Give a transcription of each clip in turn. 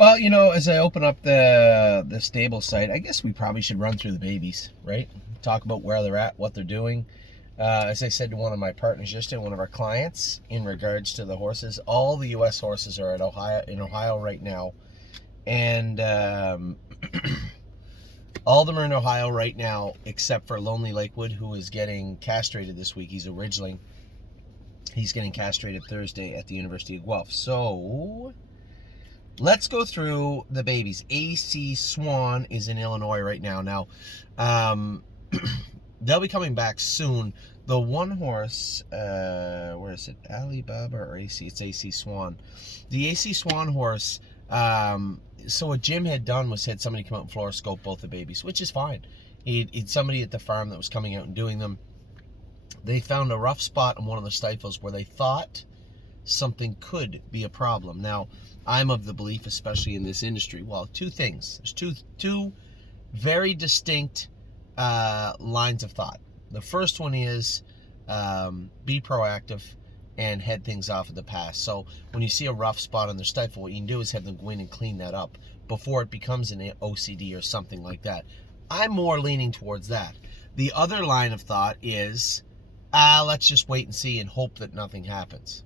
Well, as I open up the stable site, I guess we probably should run through the babies, right? Talk about where they're at, what they're doing. As I said to one of my partners yesterday, one of our clients, in regards to the horses, all the U.S. horses are in Ohio right now, and all of them are in Ohio right now, except for Lonely Lakewood, who is getting castrated this week. He's a ridgeling. He's getting castrated Thursday at the University of Guelph. So let's go through the babies. AC Swan is in Illinois right now. Now, they'll be coming back soon. The one horse, where is it? Alibaba or AC? It's AC Swan. The AC Swan horse, so what Jim had done was had somebody come out and fluoroscope both the babies, which is fine. He'd somebody at the farm that was coming out and doing them. They found a rough spot on one of the stifles where they thought something could be a problem. Now, I'm of the belief, especially in this industry, well, two things. There's two very distinct lines of thought. The first one is be proactive and head things off of the past. So when you see a rough spot on their stifle, what you can do is have them go in and clean that up before it becomes an OCD or something like that. I'm more leaning towards that. The other line of thought is, let's just wait and see and hope that nothing happens.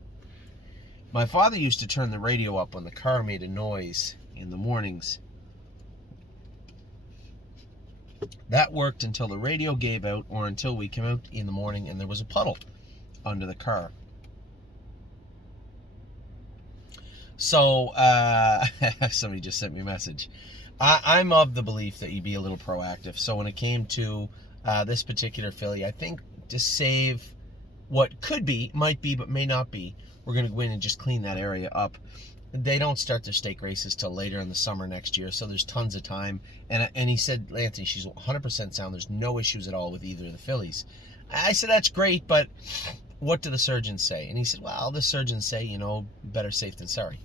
My father used to turn the radio up when the car made a noise in the mornings. That worked until the radio gave out or until we came out in the morning and there was a puddle under the car. So, somebody just sent me a message. I'm of the belief that you be a little proactive. So when it came to this particular filly, I think to save what could be, might be, but may not be, we're going to go in and just clean that area up. They don't start their stake races till later in the summer next year, so there's tons of time. And he said, Anthony, she's 100% sound. There's no issues at all with either of the fillies. I said, that's great, but what do the surgeons say? And he said, well, the surgeons say, better safe than sorry.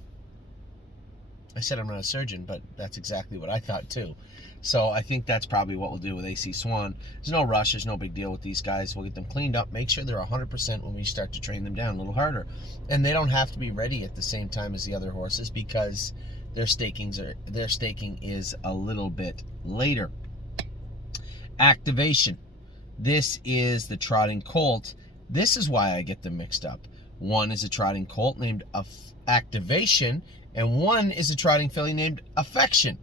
I said, I'm not a surgeon, but that's exactly what I thought too. So I think that's probably what we'll do with AC Swan. There's no rush. There's no big deal with these guys. We'll get them cleaned up, make sure they're 100% when we start to train them down a little harder. And they don't have to be ready at the same time as the other horses because their staking is a little bit later. Activation. This is the trotting colt. This is why I get them mixed up. One is a trotting colt named Activation, and one is a trotting filly named Affection.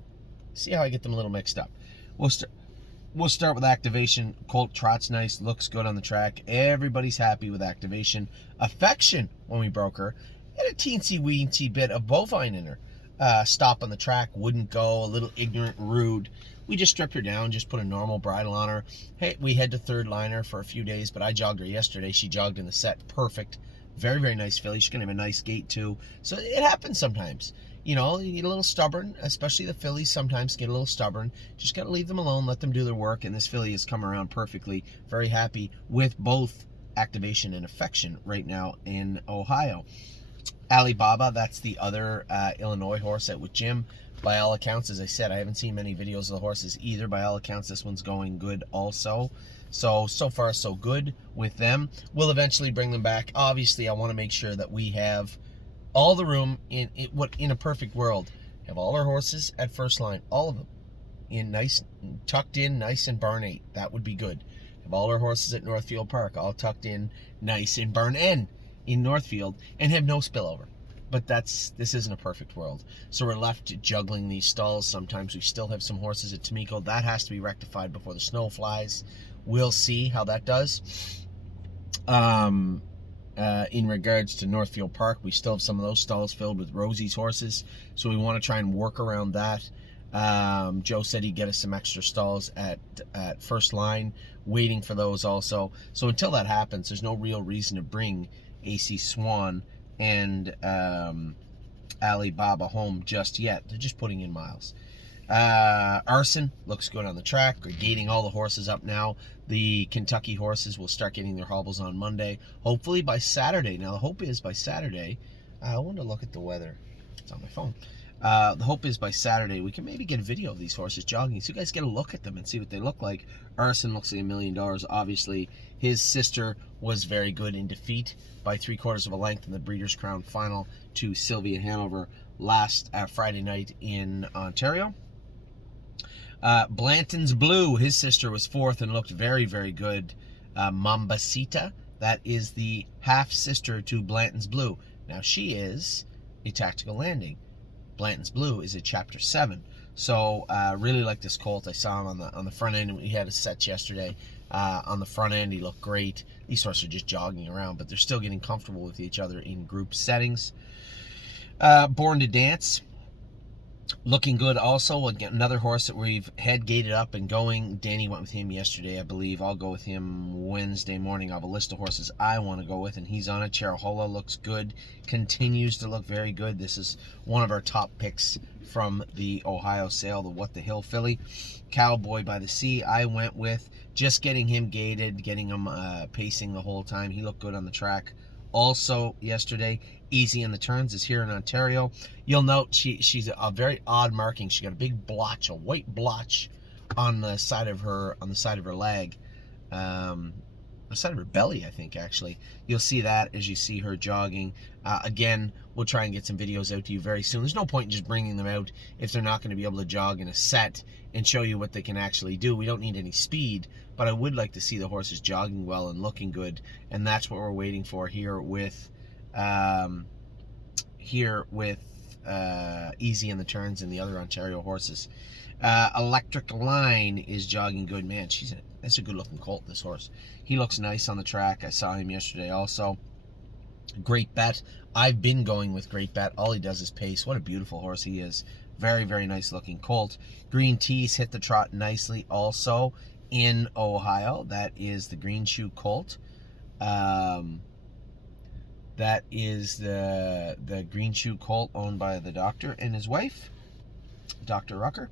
See how I get them a little mixed up. We'll start with Activation. Colt trots nice, looks good on the track. Everybody's happy with Activation. Affection, when we broke her, had a teensy-weensy bit of bovine in her. Stop on the track, wouldn't go, a little ignorant, rude. We just stripped her down, just put a normal bridle on her. Hey, we had to third line her for a few days, but I jogged her yesterday. She jogged in the set perfect. Very, very nice filly. She's going to have a nice gait, too. So it happens sometimes. You get a little stubborn, especially the fillies sometimes get a little stubborn. Just got to leave them alone, let them do their work, and this filly has come around perfectly. Very happy with both Activation and Affection right now in Ohio. Alibaba, that's the other Illinois horse with Jim. By all accounts, as I said, I haven't seen many videos of the horses either. By all accounts, this one's going good also. So far, so good with them. We'll eventually bring them back. Obviously, I want to make sure that we have all the room in a perfect world. Have all our horses at first line, all of them, tucked in, nice in barn 8. That would be good. Have all our horses at Northfield Park, all tucked in, nice in barn N in Northfield, and have no spillover. But this isn't a perfect world. So we're left juggling these stalls. Sometimes we still have some horses at Tamiko. That has to be rectified before the snow flies. We'll see how that does. In regards to Northfield Park, we still have some of those stalls filled with Rosie's horses, so we want to try and work around that. Joe said he'd get us some extra stalls at first line, waiting for those also. So until that happens, there's no real reason to bring AC Swan and Alibaba home just yet. They're just putting in miles. Arson looks good on the track. We're gating all the horses up now. The Kentucky horses will start getting their hobbles on Monday, hopefully by Saturday. Now the hope is by Saturday. I want to look at the weather. It's on my phone. The hope is by Saturday we can maybe get a video of these horses jogging, so you guys get a look at them and see what they look like. Arson looks like $1 million. Obviously, his sister was very good in defeat by 3/4 of a length in the Breeders' Crown final to Sylvia Hanover last Friday night in Ontario. Blanton's Blue, his sister was 4th and looked very, very good. Mambasita, that is the half-sister to Blanton's Blue. Now, she is a Tactical Landing. Blanton's Blue is a Chapter 7. So, really like this colt. I saw him on the front end. He had a set yesterday. On the front end, he looked great. These horses are just jogging around, but they're still getting comfortable with each other in group settings. Born to Dance, looking good also. Again, another horse that we've had gated up and going. Danny went with him yesterday, I believe. I'll go with him Wednesday morning. I have a list of horses I want to go with, and he's on it. Cherahola looks good, continues to look very good. This is one of our top picks from the Ohio sale, the What the Hill filly. Cowboy by the Sea, I went with. Just getting him gated, getting him pacing the whole time. He looked good on the track. Also yesterday, Easy in the Turns is here in Ontario. You'll note she's a very odd marking. She got a big blotch, a white blotch on the side of her leg, the side of her belly, I think, actually. You'll see that as you see her jogging. Again, we'll try and get some videos out to you very soon. There's no point in just bringing them out if they're not going to be able to jog in a set and show you what they can actually do. We don't need any speed, but I would like to see the horses jogging well and looking good, and that's what we're waiting for here with Easy in the Turns and the other Ontario horses. Electric Line is jogging good. Man, that's a good looking colt, this horse. He looks nice on the track. I saw him yesterday also. Great Bet. I've been going with Great Bet. All he does is pace. What a beautiful horse he is. Very, very nice looking colt. Green Tees hit the trot nicely also in Ohio. That is the Green Shoe colt. That is the Green Shoe colt owned by the doctor and his wife, Dr. Rucker.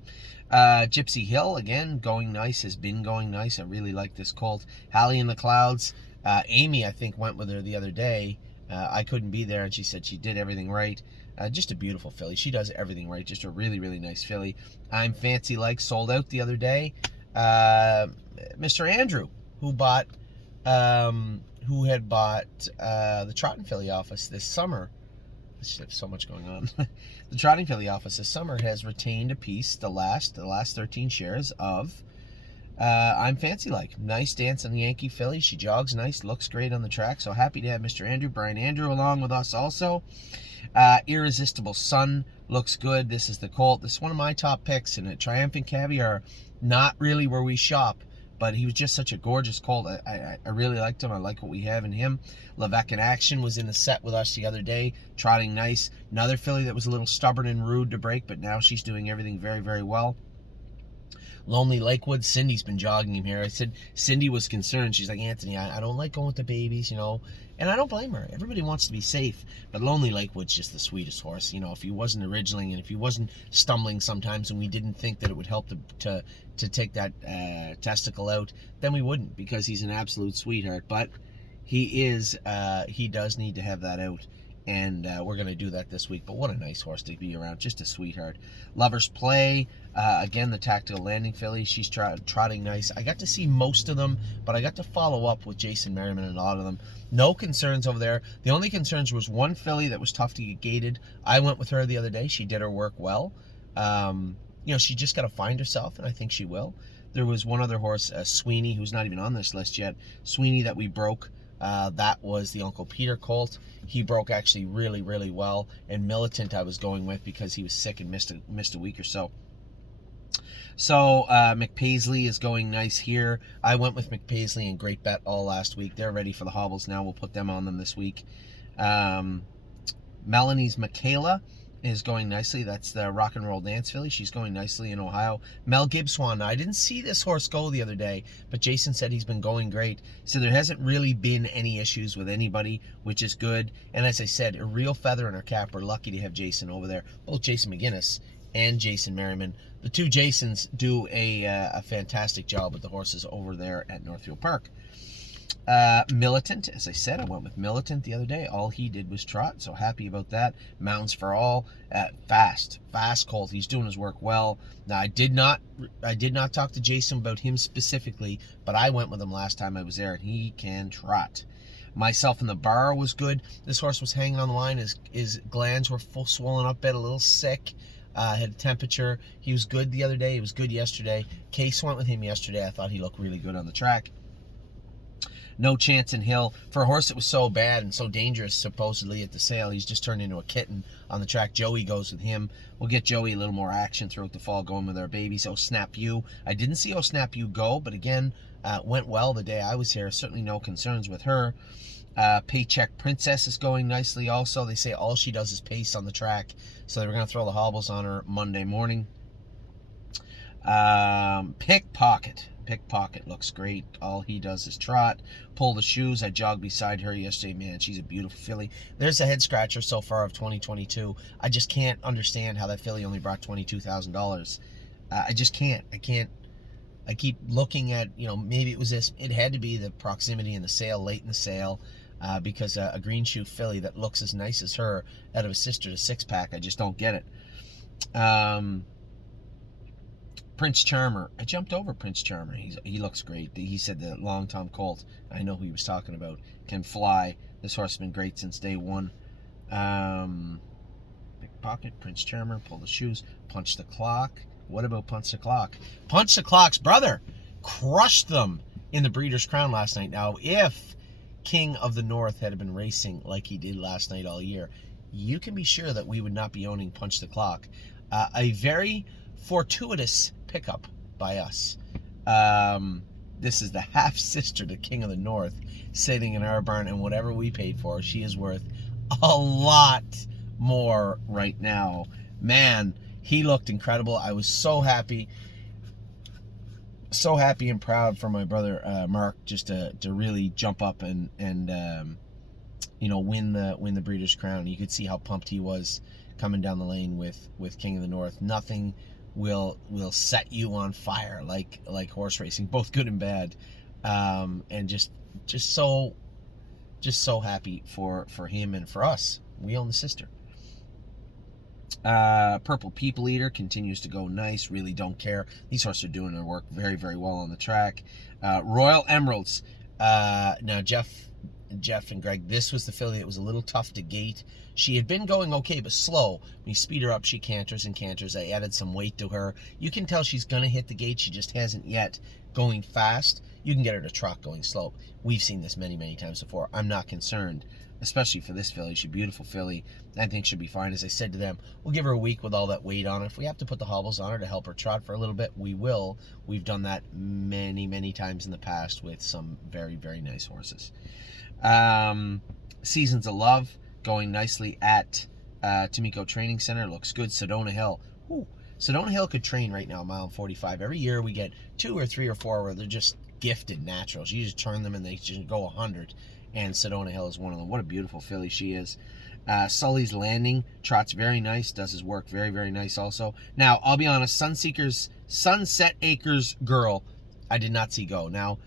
Gypsy Hill, again, going nice, has been going nice. I really like this colt. Hallie in the Clouds. Amy, I think, went with her the other day. I couldn't be there, and she said she did everything right. Just a beautiful filly. She does everything right. Just a really, really nice filly. I'm Fancy Like sold out the other day. Mr. Andrew, who had bought the Trotting Filly office this summer. There's so much going on. The Trotting Filly office this summer has retained a piece, the last 13 shares of I'm Fancy Like. Nice dance on the Yankee filly. She jogs nice, looks great on the track. So happy to have Mr. Andrew, Brian Andrew, along with us also. Irresistible Sun looks good. This is the colt. This is one of my top picks in it. Triumphant Caviar, not really where we shop, but he was just such a gorgeous colt. I really liked him. I like what we have in him. Levesque in Action was in the set with us the other day, trotting nice. Another filly that was a little stubborn and rude to break, but now she's doing everything very, very well. Lonely Lakewood, Cindy's been jogging him here. I said Cindy was concerned. She's like, Anthony, I don't like going with the babies, you know. And I don't blame her. Everybody wants to be safe. But Lonely Lakewood's just the sweetest horse. You know, if he wasn't originally and if he wasn't stumbling sometimes and we didn't think that it would help to take that testicle out, then we wouldn't, because he's an absolute sweetheart. But he does need to have that out. And we're going to do that this week. But what a nice horse to be around. Just a sweetheart. Lover's Play. Again, the Tactical Landing filly. She's trotting nice. I got to see most of them, but I got to follow up with Jason Merriman and a lot of them. No concerns over there. The only concerns was one filly that was tough to get gated. I went with her the other day. She did her work well. You know, she just got to find herself, and I think she will. There was one other horse, Sweeney, who's not even on this list yet. Sweeney that we broke. That was the Uncle Peter colt. He broke actually really, really well. And Militant I was going with because he was sick and missed a week or so. So McPaisley is going nice here. I went with McPaisley and Great Bet all last week. They're ready for the hobbles now. We'll put them on them this week. Melanie's Michaela is going nicely. That's the Rock and Roll Dance filly. She's going nicely in Ohio. Mel Gibswan. I didn't see this horse go the other day, but Jason said he's been going great. So there hasn't really been any issues with anybody, which is good. And as I said, a real feather in our cap. We're lucky to have Jason over there. Both Jason McGinnis and Jason Merriman. The two Jasons do a fantastic job with the horses over there at Northfield Park. Militant, as I said, I went with Militant the other day. All he did was trot, so happy about that. Mountains for All, fast colt. He's doing his work well. Now, I did not talk to Jason about him specifically, but I went with him last time I was there, and he can trot. Myself in the Bar was good. This horse was hanging on the line. His glands were full swollen up, bit a little sick. Had a temperature. He was good the other day. He was good yesterday. Case went with him yesterday. I thought he looked really good on the track. No Chance in Hill. For a horse that was so bad and so dangerous, supposedly, at the sale, he's just turned into a kitten on the track. Joey goes with him. We'll get Joey a little more action throughout the fall going with our babies. Oh Snap You. I didn't see Oh Snap You go, but again, went well the day I was here. Certainly no concerns with her. Paycheck Princess is going nicely also. They say all she does is pace on the track, so they were going to throw the hobbles on her Monday morning. Pickpocket looks great. All he does is trot. Pull the Shoes. I jogged beside her yesterday. Man, she's a beautiful filly. There's a head scratcher so far of 2022. I just can't understand how that filly only brought $22,000. I just can't. I keep looking at, maybe it was this. It had to be the proximity in the sale, late in the sale, because a green shoe filly that looks as nice as her out of a sister to six pack, I just don't get it. Prince Charmer. I jumped over Prince Charmer. He looks great. He said the Long Tom Colt, I know who he was talking about, can fly. This horse has been great since day one. Pickpocket, Prince Charmer, Pull the Shoes, Punch the Clock. What about Punch the Clock? Punch the Clock's brother crushed them in the Breeders' Crown last night. Now, if King of the North had been racing like he did last night all year, you can be sure that we would not be owning Punch the Clock. A very fortuitous pickup by us. This is the half-sister to King of the North sitting in our barn, and whatever we paid for, she is worth a lot more right now. Man, he looked incredible. I was so happy and proud for my brother Mark just to really jump up and win the Breeders' Crown. You could see how pumped he was coming down the lane with King of the North. Nothing will set you on fire like horse racing, both good and bad, and just so happy for him and for us. We own the sister. Purple People Eater continues to go nice. Really don't care. These horses are doing their work very, very well on the track. Royal Emeralds. Now Jeff and Greg, this was the filly that was a little tough to gate. She had been going okay, but slow. When you speed her up, she canters and canters. I added some weight to her. You can tell she's going to hit the gate. She just hasn't yet. Going fast, you can get her to trot going slow. We've seen this many, many times before. I'm not concerned, especially for this filly. She's a beautiful filly. I think she'll be fine. As I said to them, we'll give her a week with all that weight on her. If we have to put the hobbles on her to help her trot for a little bit, we will. We've done that many, many times in the past with some very, very nice horses. Seasons of Love going nicely at Tomiko Training Center. Looks good. Sedona Hill. Ooh. Sedona Hill could train right now, mile 45. Every year we get 2 or 3 or 4 where they're just gifted naturals. You just turn them and they just go 100. And Sedona Hill is one of them. What a beautiful filly she is. Sully's Landing trots very nice. Does his work very, very nice also. Now, I'll be honest. Sunset Acres Girl, I did not see go. Now,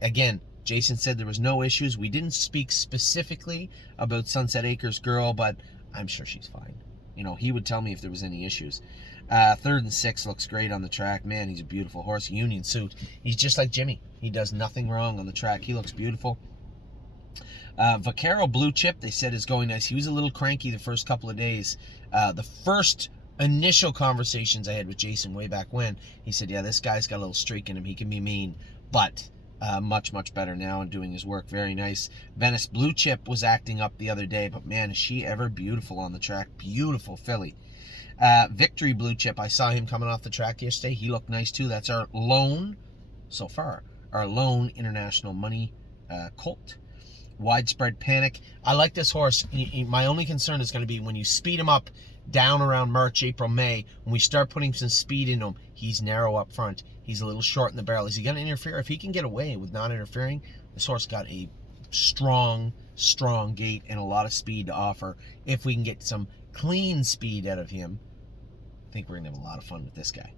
again, Jason said there was no issues. We didn't speak specifically about Sunset Acres Girl, but I'm sure she's fine. He would tell me if there was any issues. 3rd and 6th looks great on the track. Man, he's a beautiful horse. Union Suit. He's just like Jimmy. He does nothing wrong on the track. He looks beautiful. Vaquero Blue Chip, they said, is going nice. He was a little cranky the first couple of days. The first initial conversations I had with Jason way back when, he said, yeah, this guy's got a little streak in him. He can be mean, but much, much better now and doing his work very nice. Venice Blue Chip was acting up the other day, but man, is she ever beautiful on the track. Beautiful filly. Victory Blue Chip, I saw him coming off the track yesterday. He looked nice too. That's our lone, so far, our lone international money colt. Widespread Panic. I like this horse. My only concern is going to be when you speed him up down around March, April, May, when we start putting some speed into him, he's narrow up front. He's a little short in the barrel. Is he going to interfere? If he can get away with not interfering, this horse got a strong gait and a lot of speed to offer. If we can get some clean speed out of him, I think we're going to have a lot of fun with this guy.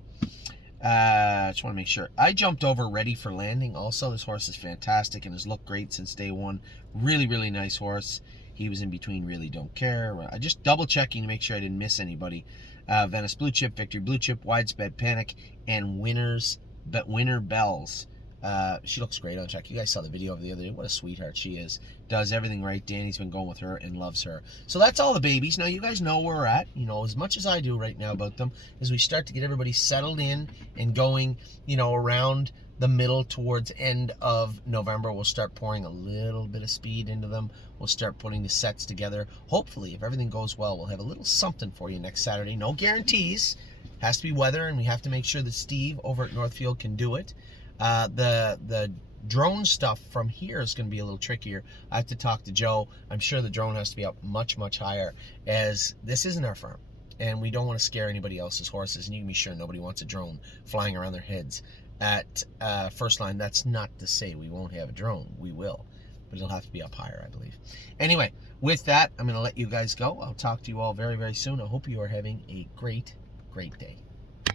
Just want to make sure. I jumped over Ready for Landing also. This horse is fantastic and has looked great since day one. Really, really nice horse. He was in between Really Don't Care. I just double checking to make sure I didn't miss anybody. Venice Blue Chip, Victory Blue Chip, Widespread Panic, and Winner Bells. She looks great on track. You guys saw the video of the other day. What a sweetheart she is. Does everything right. Danny's been going with her and loves her. So that's all the babies. Now you guys know where we're at, you know, as much as I do right now about them, as we start to get everybody settled in and going, you know, around the middle towards end of November. We'll start pouring a little bit of speed into them. We'll start putting the sets together. Hopefully, if everything goes well, we'll have a little something for you next Saturday. No guarantees. Has to be weather, and we have to make sure that Steve over at Northfield can do it. The drone stuff from here is going to be a little trickier. I have to talk to Joe. I'm sure the drone has to be up much, much higher, as this isn't our farm, and we don't want to scare anybody else's horses, and you can be sure nobody wants a drone flying around their heads at First Line. That's not to say we won't have a drone. We will, but it'll have to be up higher, I believe. Anyway, with that, I'm going to let you guys go. I'll talk to you all very, very soon. I hope you are having a great, great day.